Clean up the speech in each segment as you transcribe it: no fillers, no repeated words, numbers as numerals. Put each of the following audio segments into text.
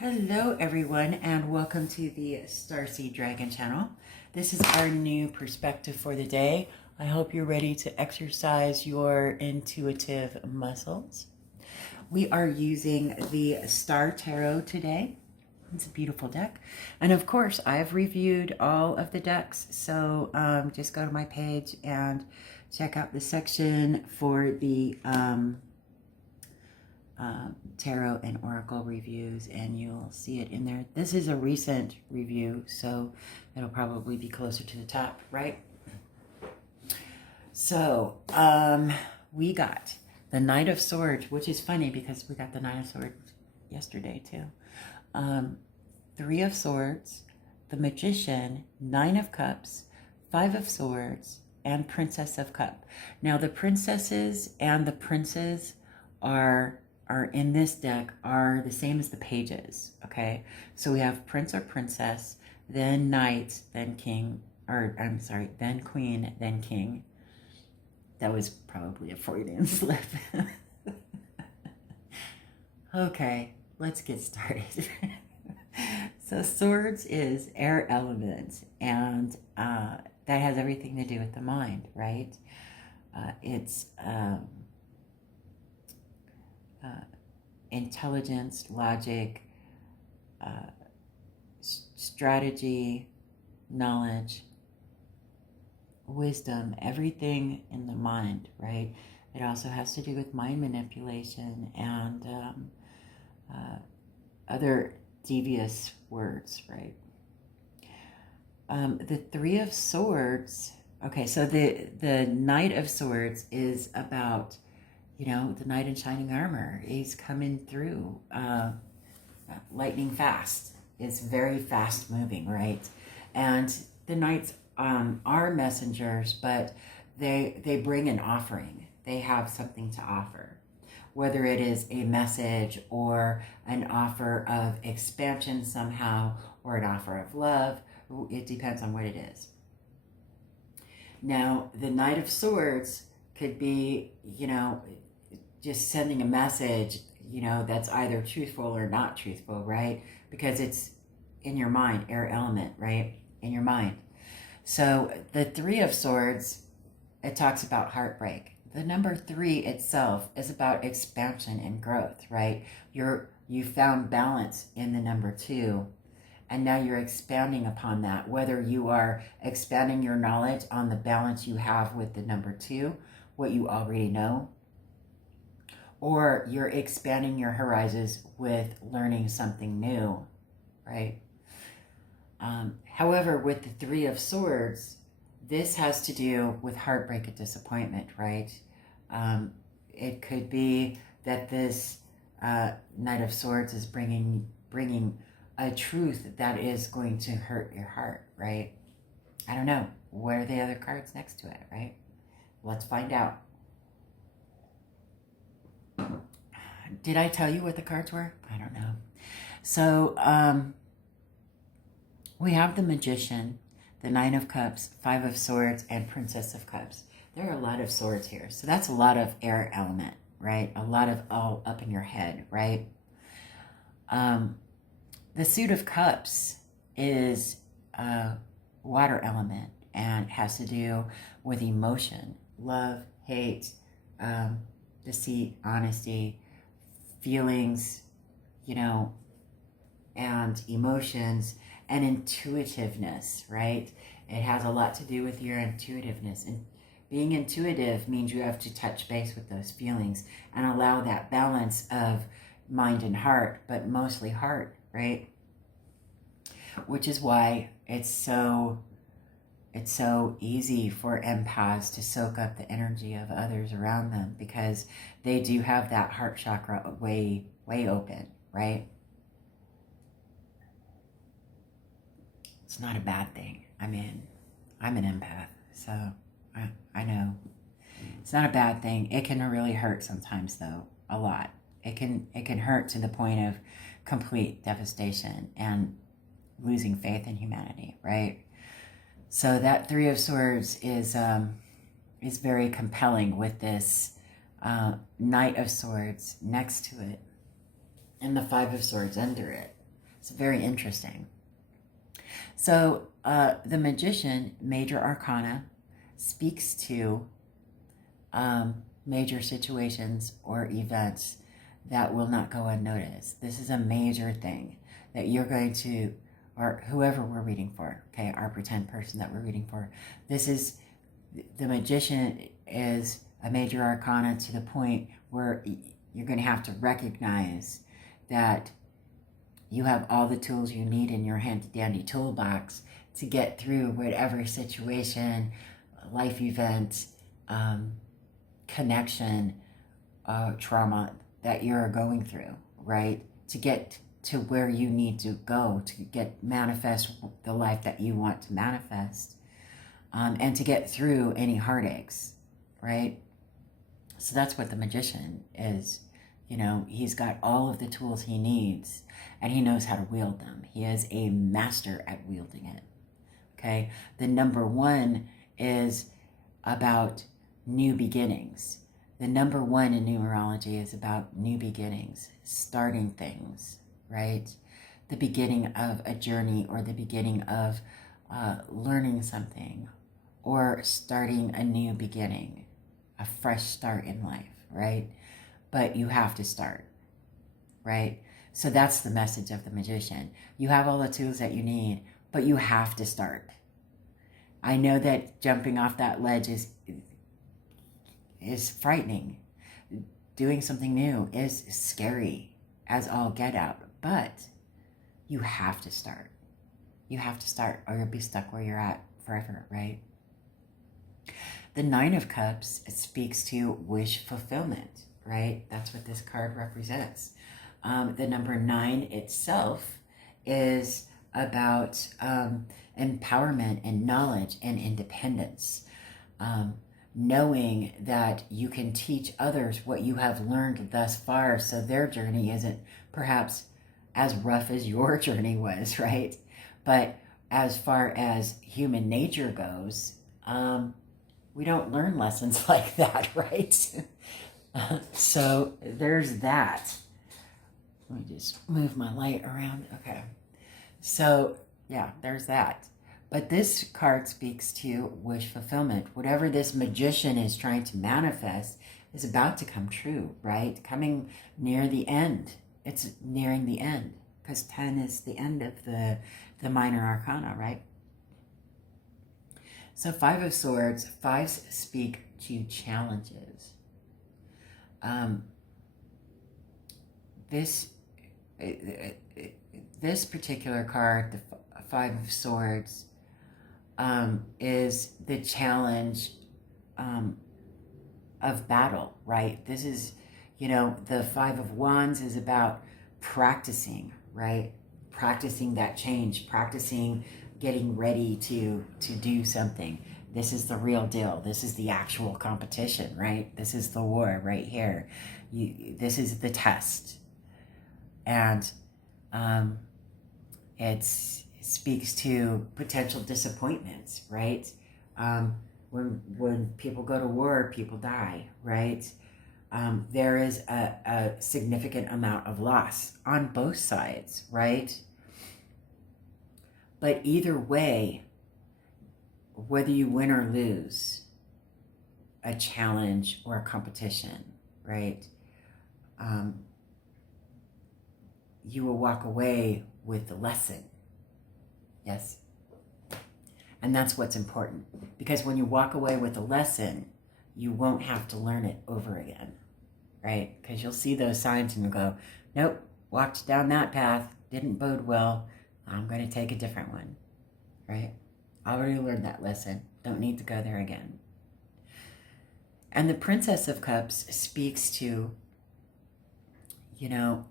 Hello everyone and welcome to the Starseed Dragon channel. This is our new perspective for the day. I hope you're ready to exercise your intuitive muscles. We are using the Star Tarot today. It's a beautiful deck. And of course, I've reviewed all of the decks. So just go to my page and check out the section for the tarot and oracle reviews, and you'll see it in there. This is a recent review, so it'll probably be closer to the top, right? So we got the Knight of Swords, which is funny because we got the Knight of Swords yesterday too. Three of Swords, the Magician, Nine of Cups, Five of Swords, and Princess of Cup. Now the princesses and the princes are in this deck are the same as the pages, okay? So we have prince or princess, then knight, then king, or I'm sorry, then queen, then king. That was probably a Freudian slip. Okay, let's get started. So swords is air element, and that has everything to do with the mind, right? It's intelligence, logic, strategy, knowledge, wisdom, everything in the mind, right? It also has to do with mind manipulation and other devious words, right? The Three of Swords, okay, so the Knight of Swords is about, you know, the knight in shining armor. He's coming through lightning fast. It's very fast moving, right? And the knights are messengers, but they bring an offering. They have something to offer, whether it is a message or an offer of expansion somehow, or an offer of love. It depends on what it is. Now, the Knight of Swords could be, you know, just sending a message, you know, that's either truthful or not truthful, right? Because it's in your mind, air element, right? In your mind. So the Three of Swords, it talks about heartbreak. The number 3 itself is about expansion and growth, right? You found balance in the number 2, and now you're expanding upon that, whether you are expanding your knowledge on the balance you have with the number 2, what you already know, or you're expanding your horizons with learning something new, right? However, with the Three of Swords, this has to do with heartbreak and disappointment, right? It could be that this Knight of Swords is bringing a truth that is going to hurt your heart, right? I don't know. What are the other cards next to it, right? Let's find out. Did I tell you what the cards were? I don't know. So we have the Magician, the Nine of Cups, Five of Swords, and Princess of Cups. There are a lot of swords here. So that's a lot of air element, right? A lot of all up in your head, right? The Suit of Cups is water element and has to do with emotion, love, hate, deceit, honesty, feelings, you know, and emotions and intuitiveness, right? It has a lot to do with your intuitiveness. And being intuitive means you have to touch base with those feelings and allow that balance of mind and heart, but mostly heart, right? Which is why it's so easy for empaths to soak up the energy of others around them, because they do have that heart chakra way open, right? It's not a bad thing. I mean, I'm an empath, so I know. It's not a bad thing. It can really hurt sometimes, though, a lot. It can hurt to the point of complete devastation and losing faith in humanity, right? So that Three of Swords is very compelling with this Knight of Swords next to it and the Five of Swords under it, It's very interesting. So the Magician, major arcana, speaks to major situations or events that will not go unnoticed. This is a major thing that you're going to, or whoever we're reading for, okay, our pretend person that we're reading for. This is, the Magician is a major arcana to the point where you're going to have to recognize that you have all the tools you need in your handy-dandy toolbox to get through whatever situation, life event, connection, trauma that you're going through, right? To get to where you need to go, to manifest the life that you want to manifest, and to get through any heartaches, right? So that's what the Magician is. You know, he's got all of the tools he needs, and he knows how to wield them. He is a master at wielding it, okay? The number 1 is about new beginnings. The number 1 in numerology is about new beginnings, starting things, right? The beginning of a journey, or the beginning of learning something, or starting a new beginning, a fresh start in life, right? But you have to start, right? So that's the message of the Magician. You have all the tools that you need, but you have to start. I know that jumping off that ledge is frightening. Doing something new is scary as all get out, but you have to start. You have to start, or you'll be stuck where you're at forever, right? The 9 of Cups, it speaks to wish fulfillment, right? That's what this card represents. The number 9 itself is about empowerment and knowledge and independence. Knowing that you can teach others what you have learned thus far, so their journey isn't perhaps as rough as your journey was, right? But as far as human nature goes, we don't learn lessons like that, right? So there's that. Let me just move my light around. Okay. So yeah, there's that. But this card speaks to wish fulfillment. Whatever this Magician is trying to manifest is about to come true, right? Coming near the end. It's nearing the end, because 10 is the end of the minor arcana, right? So 5 of Swords, 5s speak to challenges. This particular card, the 5 of Swords, is the challenge of battle, right? This is, you know, the 5 of Wands is about practicing, right? Practicing that change, practicing getting ready to do something. This is the real deal. This is the actual competition, right? This is the war right here. This is the test. And it speaks to potential disappointments, right? When people go to war, people die, right? There is a significant amount of loss on both sides, right? But either way, whether you win or lose a challenge or a competition, right? You will walk away with the lesson. Yes. And that's what's important. Because when you walk away with a lesson, you won't have to learn it over again, right? Because you'll see those signs and you'll go, nope, walked down that path, didn't bode well. I'm going to take a different one, right? I already learned that lesson. Don't need to go there again. And the Princess of Cups speaks to, you know,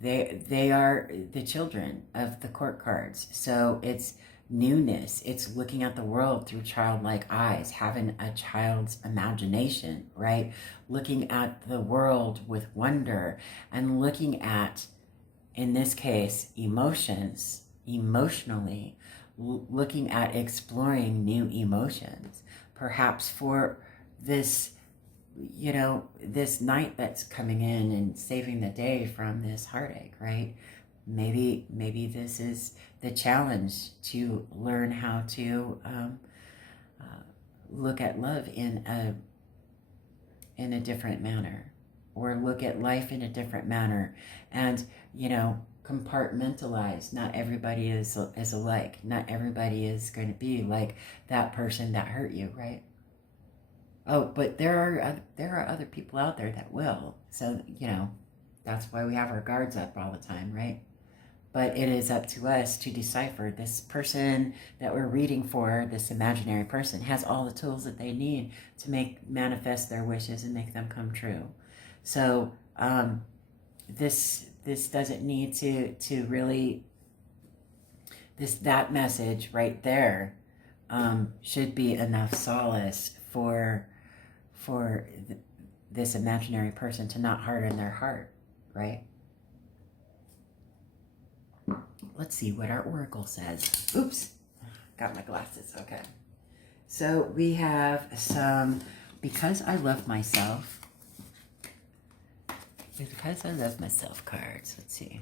they are the children of the court cards. So it's newness. It's looking at the world through childlike eyes, having a child's imagination, right? Looking at the world with wonder, and looking at, in this case, emotionally, looking at exploring new emotions, perhaps for this, you know, this knight that's coming in and saving the day from this heartache, right? maybe this is the challenge to learn how to look at love in a different manner, or look at life in a different manner, and compartmentalize. Not everybody is alike. Not everybody is going to be like that person that hurt you, right? Oh, but there are other people out there that will. So that's why we have our guards up all the time, right? But it is up to us to decipher. This person that we're reading for, this imaginary person, has all the tools that they need to manifest their wishes and make them come true. So this doesn't need to really, that message right there should be enough solace for this imaginary person to not harden their heart, right? Let's see what our oracle says. Oops, got my glasses. Okay. So we have some because I love myself. Because I love myself cards. Let's see.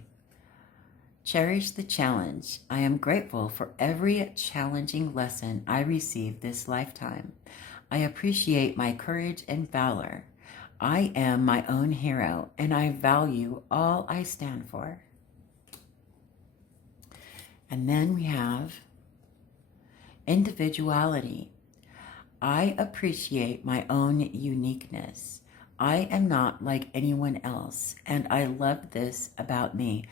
Cherish the challenge. I am grateful for every challenging lesson I received this lifetime. I appreciate my courage and valor. I am my own hero, and I value all I stand for. And then we have individuality. I appreciate my own uniqueness. I am not like anyone else, and I love this about me.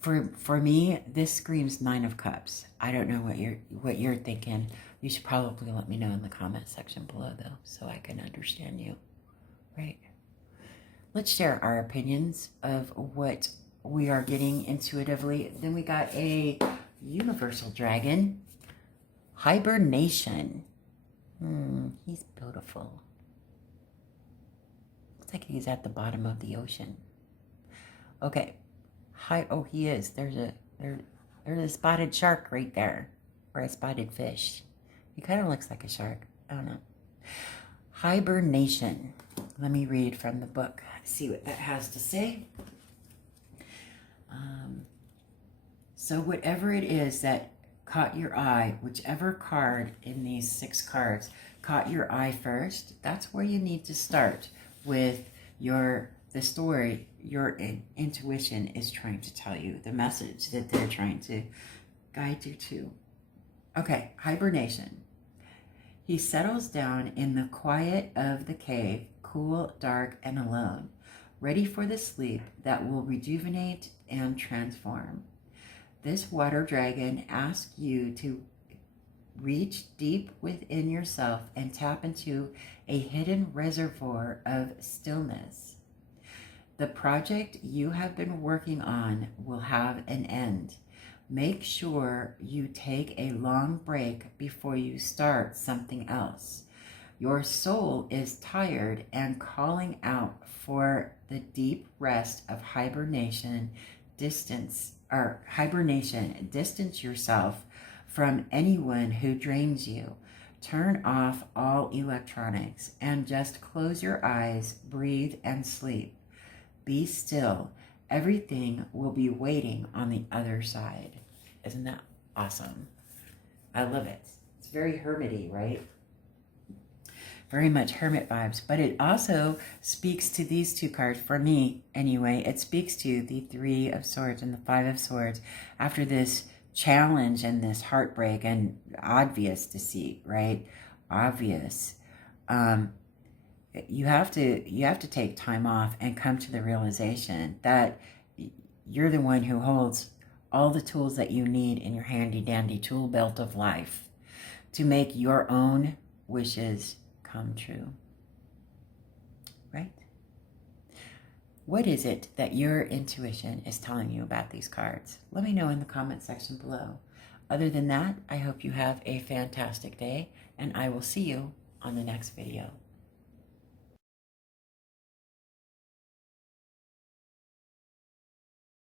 For me, this screams Nine of Cups. I don't know what you're thinking. You should probably let me know in the comment section below, though, so I can understand you. Right? Let's share our opinions of what we are getting intuitively. Then we got a universal dragon, hibernation. He's beautiful. Looks like he's at the bottom of the ocean. Okay. Oh, he is. There's a spotted shark right there, or a spotted fish. He kind of looks like a shark. I don't know. Hibernation. Let me read from the book. See what that has to say. So whatever it is that caught your eye, whichever card in these 6 cards caught your eye first, that's where you need to start with the story your intuition is trying to tell you, the message that they're trying to guide you to. Okay, hibernation. He settles down in the quiet of the cave, cool, dark, and alone, ready for the sleep that will rejuvenate and transform. This water dragon asks you to reach deep within yourself and tap into a hidden reservoir of stillness. The project you have been working on will have an end. Make sure you take a long break before you start something else. Your soul is tired and calling out for the deep rest of hibernation. Distance yourself from anyone who drains you. Turn off all electronics and just close your eyes, breathe, and sleep. Be still. Everything will be waiting on the other side. Isn't that awesome? I love it. It's very hermity, right? Very much hermit vibes. But it also speaks to these 2 cards, for me anyway. It speaks to the 3 of Swords and the 5 of Swords after this challenge and this heartbreak and obvious deceit, right? Obvious. You have to take time off and come to the realization that you're the one who holds all the tools that you need in your handy dandy tool belt of life to make your own wishes come true. Right? What is it that your intuition is telling you about these cards? Let me know in the comment section below. Other than that, I hope you have a fantastic day, and I will see you on the next video.